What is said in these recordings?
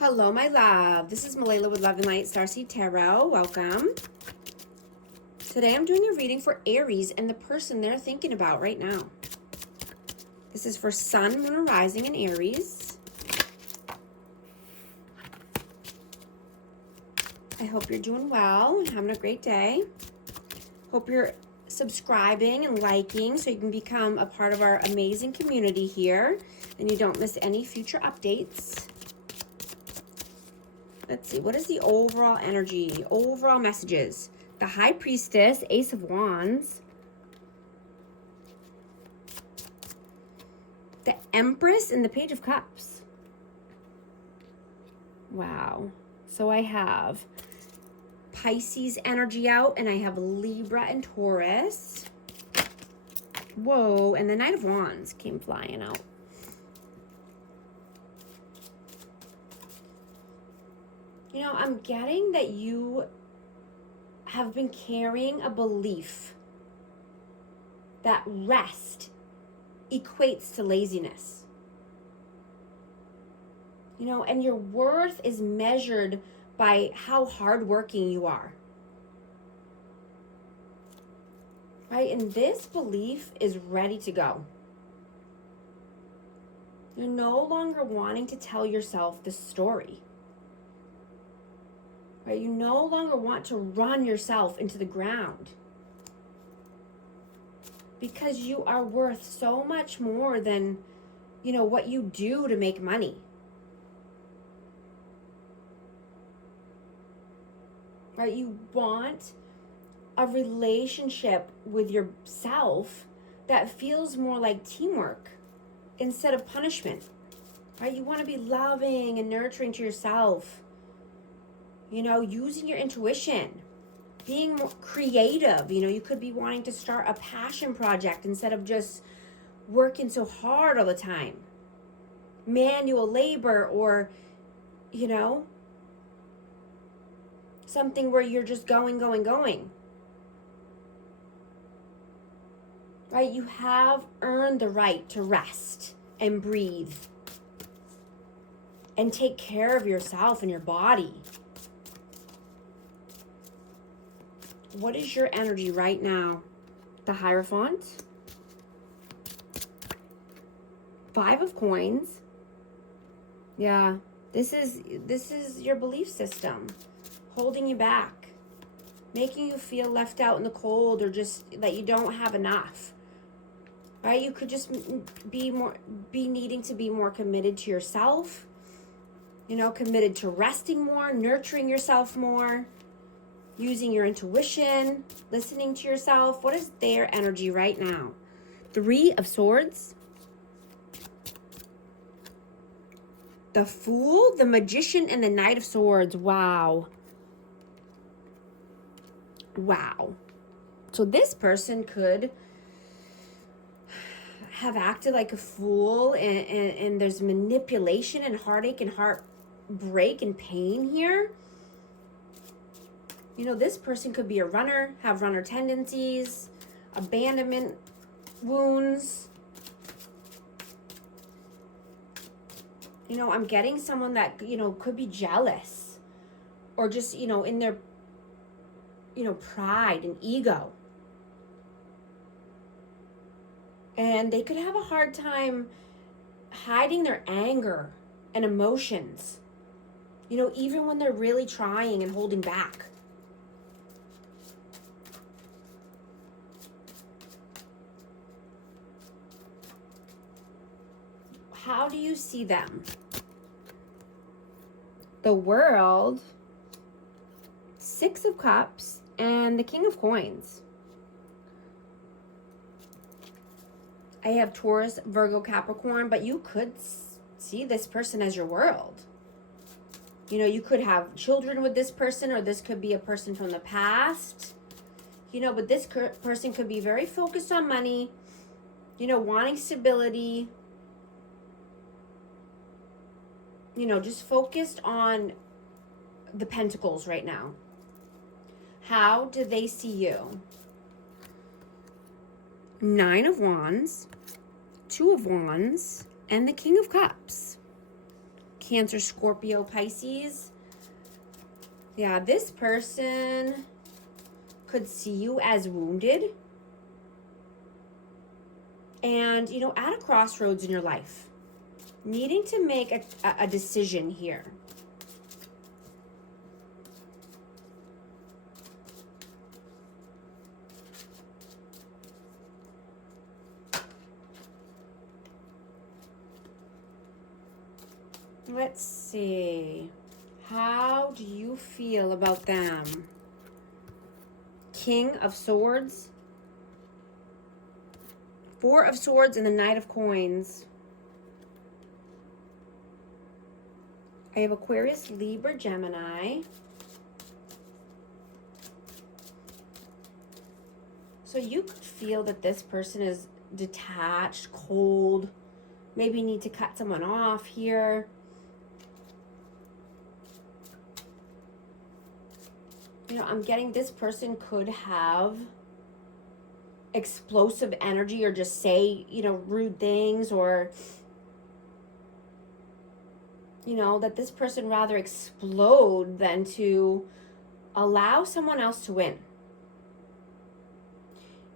Hello, my love. This is Malayla with Love and Light Starseed Tarot. Welcome. Today I'm doing a reading for Aries and the person they're thinking about right now. This is for Sun, Moon, or Rising in Aries. I hope you're doing well and having a great day. Hope you're subscribing and liking so you can become a part of our amazing community here and you don't miss any future updates. Let's see, what is the overall energy, overall messages? The High Priestess, Ace of Wands. The Empress and the Page of Cups. Wow. So I have Pisces energy out and I have Libra and Taurus. Whoa, and the Knight of Wands came flying out. You know, I'm getting that you have been carrying a belief that rest equates to laziness. You know, and your worth is measured by how hardworking you are. Right? And this belief is ready to go. You're no longer wanting to tell yourself the story. Right? You no longer want to run yourself into the ground. Because you are worth so much more than, you know, what you do to make money. Right? You want a relationship with yourself that feels more like teamwork instead of punishment. Right? You want to be loving and nurturing to yourself. You know, using your intuition, being more creative. You know, you could be wanting to start a passion project instead of just working so hard all the time. Manual labor or, you know, something where you're just going. Right? You have earned the right to rest and breathe and take care of yourself and your body. What is your energy right now? The Hierophant. 5 of Coins. Yeah, this is your belief system holding you back, making you feel left out in the cold or just that you don't have enough. Right? You could just be needing to be more committed to yourself. You know, committed to resting more, nurturing yourself more. Using your intuition, listening to yourself. What is their energy right now? 3 of Swords. The Fool, the Magician, and the Knight of Swords. Wow. Wow. So this person could have acted like a fool and there's manipulation and heartache and heartbreak and pain here. You know, this person could be a runner, have runner tendencies, abandonment wounds. You know, I'm getting someone that, you know, could be jealous or just, you know, in their, you know, pride and ego. And they could have a hard time hiding their anger and emotions, you know, even when they're really trying and holding back. How do you see them? The World, 6 of Cups, and the King of Coins. I have Taurus, Virgo, Capricorn, but you could see this person as your world. You know, you could have children with this person, or this could be a person from the past. You know, but this person could be very focused on money, you know, wanting stability. You know, just focused on the Pentacles right now. How do they see you? 9 of Wands, 2 of Wands, and the King of Cups. Cancer, Scorpio, Pisces. Yeah, this person could see you as wounded and, you know, at a crossroads in your life, needing to make a decision here. Let's see. How do you feel about them? King of Swords, Four of Swords, and the Knight of Coins. I have Aquarius, Libra, Gemini. So you could feel that this person is detached, cold, maybe need to cut someone off here. You know, I'm getting this person could have explosive energy or just say, you know, rude things, or, you know, that this person rather explode than to allow someone else to win.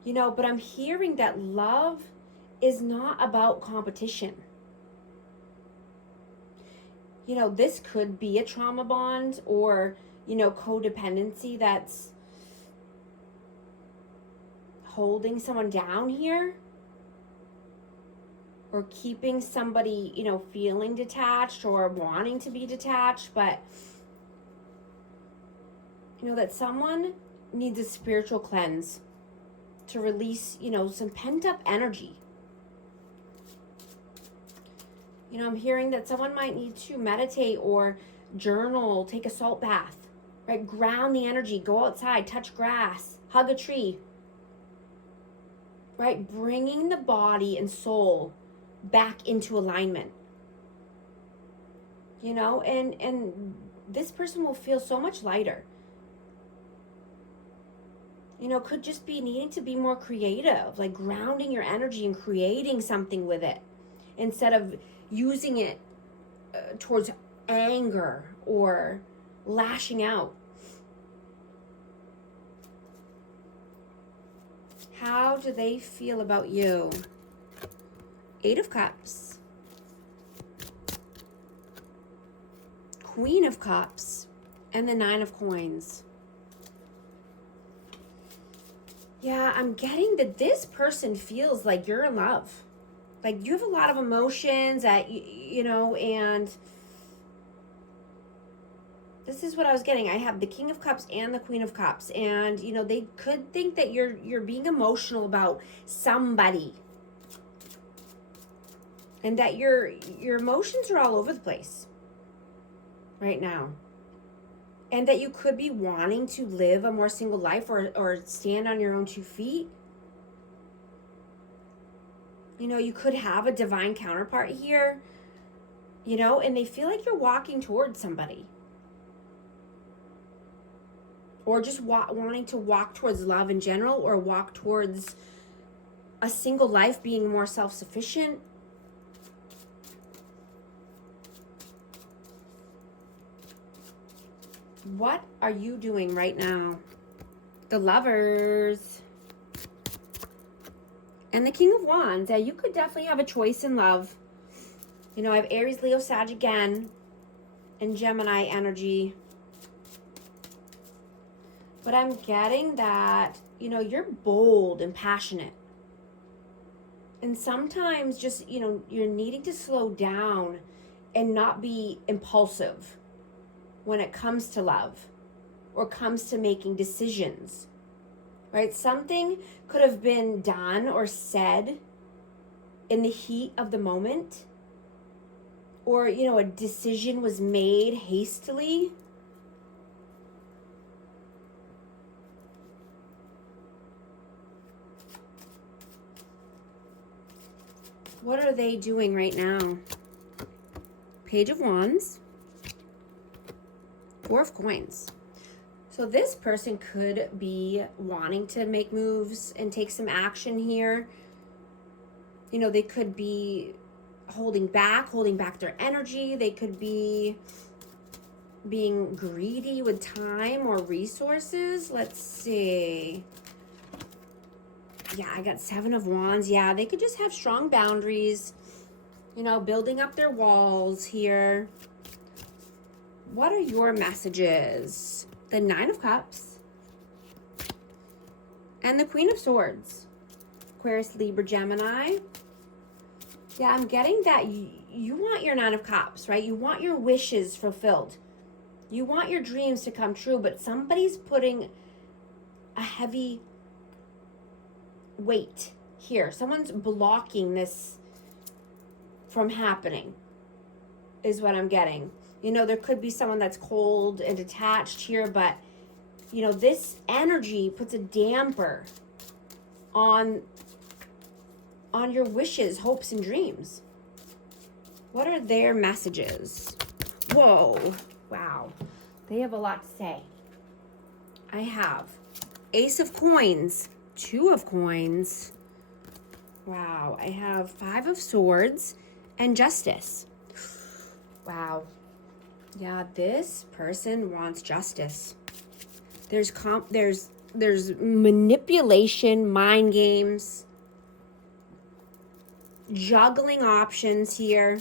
You know, but I'm hearing that love is not about competition. You know, this could be a trauma bond or, you know, codependency that's holding someone down here, or keeping somebody, you know, feeling detached or wanting to be detached. But, you know, that someone needs a spiritual cleanse to release, you know, some pent-up energy. You know, I'm hearing that someone might need to meditate or journal, take a salt bath, right? Ground the energy, go outside, touch grass, hug a tree, right? Bringing the body and soul back into alignment. You know, and this person will feel so much lighter. You know, could just be needing to be more creative, like grounding your energy and creating something with it instead of using it towards anger or lashing out. How do they feel about you? Eight of Cups, Queen of Cups, and the Nine of Coins. Yeah, I'm getting that this person feels like you're in love. Like you have a lot of emotions that, you know, and this is what I was getting. I have the King of Cups and the Queen of Cups. And, you know, they could think that you're being emotional about somebody. And that your emotions are all over the place right now. And that you could be wanting to live a more single life or stand on your own 2 feet. You know, you could have a divine counterpart here, you know, and they feel like you're walking towards somebody. Or just wanting to walk towards love in general, or walk towards a single life, being more self-sufficient. What are you doing right now? The Lovers. And the King of Wands. Yeah, you could definitely have a choice in love. You know, I have Aries, Leo, Sag again, and Gemini energy. But I'm getting that, you know, you're bold and passionate. And sometimes just, you know, you're needing to slow down and not be impulsive when it comes to love or comes to making decisions, right? Something could have been done or said in the heat of the moment, or, you know, a decision was made hastily. What are they doing right now? Page of Wands, Four of Coins. So this person could be wanting to make moves and take some action here. You know, they could be holding back their energy. They could be being greedy with time or resources. Let's see. Yeah, I got 7 of Wands. Yeah, they could just have strong boundaries, you know, building up their walls here. What are your messages? The 9 of Cups and the Queen of Swords. Aquarius, Libra, Gemini. Yeah, I'm getting that you want your 9 of Cups, right? You want your wishes fulfilled. You want your dreams to come true, but somebody's putting a heavy weight here. Someone's blocking this from happening, is what I'm getting. You know, there could be someone that's cold and detached here, but, you know, this energy puts a damper on your wishes, hopes, and dreams. What are their messages? Whoa. Wow. They have a lot to say. I have Ace of Coins, 2 of Coins. Wow. I have 5 of Swords and Justice. Wow. Yeah, this person wants justice. There's manipulation, mind games, juggling options here.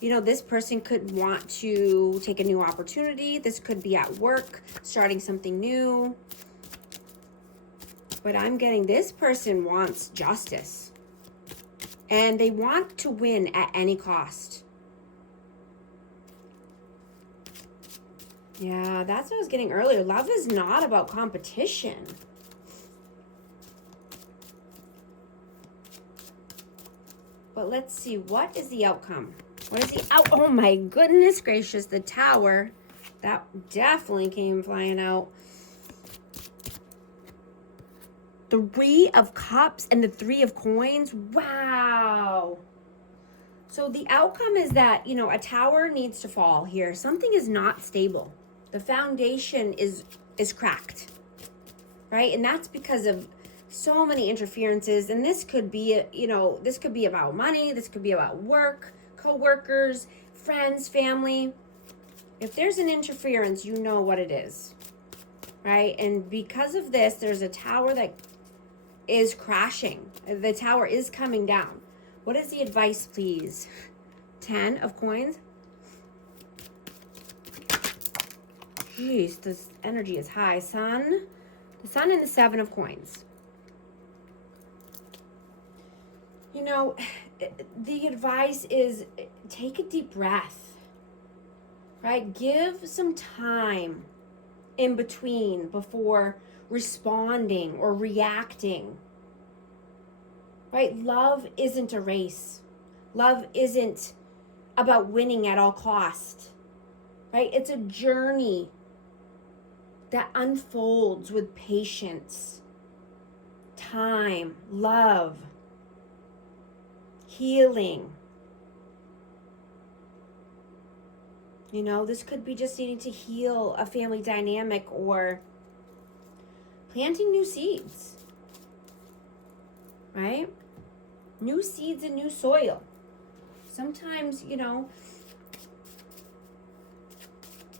You know, this person could want to take a new opportunity. This could be at work, starting something new. But I'm getting this person wants justice. And they want to win at any cost. Yeah, that's what I was getting earlier. Love is not about competition. But let's see, what is the outcome? What is the oh my goodness gracious, the Tower. That definitely came flying out. 3 of Cups and the 3 of Coins. Wow. So the outcome is that, you know, a tower needs to fall here. Something is not stable. The foundation is cracked, right? And that's because of so many interferences. And this could be, you know, this could be about money. This could be about work, co-workers, friends, family. If there's an interference, you know what it is, right? And because of this, there's a tower that is crashing. The tower is coming down. What is the advice, please? 10 of Coins. Jeez, this energy is high. Sun. The Sun and the 7 of Coins. You know, the advice is take a deep breath, right? Give some time in between before responding or reacting, right? Love isn't a race. Love isn't about winning at all cost, right? It's a journey that unfolds with patience, time, love, healing. You know, this could be just needing to heal a family dynamic or planting new seeds, right? New seeds and new soil. Sometimes, you know,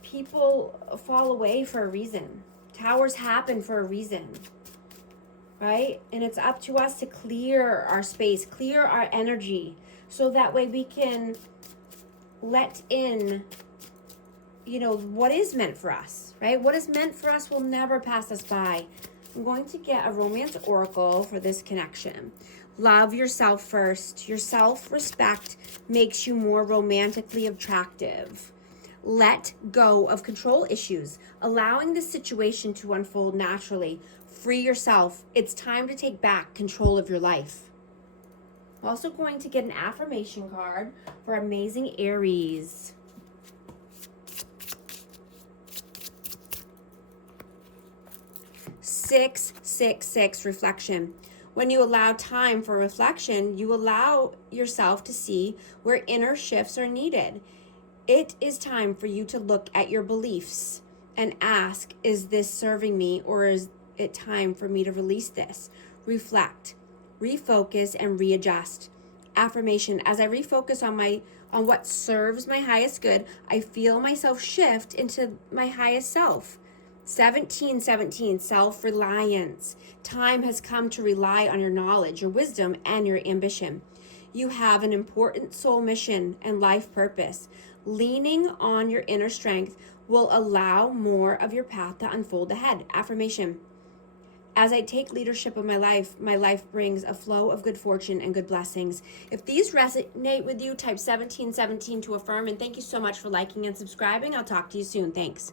people fall away for a reason. Towers happen for a reason, right? And it's up to us to clear our space, clear our energy, so that way we can let in, you know, what is meant for us, right? What is meant for us will never pass us by. I'm going to get a romance oracle for this connection. Love yourself first. Your self-respect makes you more romantically attractive. Let go of control issues, allowing the situation to unfold naturally. Free yourself. It's time to take back control of your life. I'm also going to get an affirmation card for amazing Aries. Six, reflection. When you allow time for reflection, you allow yourself to see where inner shifts are needed. It is time for you to look at your beliefs and ask, is this serving me, or is it time for me to release this? Reflect, refocus, and readjust. Affirmation, as I refocus on what serves my highest good, I feel myself shift into my highest self. 1717, self-reliance. Time has come to rely on your knowledge, your wisdom, and your ambition. You have an important soul mission and life purpose. Leaning on your inner strength will allow more of your path to unfold ahead. Affirmation, as I take leadership of my life brings a flow of good fortune and good blessings. If these resonate with you, type 1717 to affirm. And thank you so much for liking and subscribing. I'll talk to you soon. Thanks.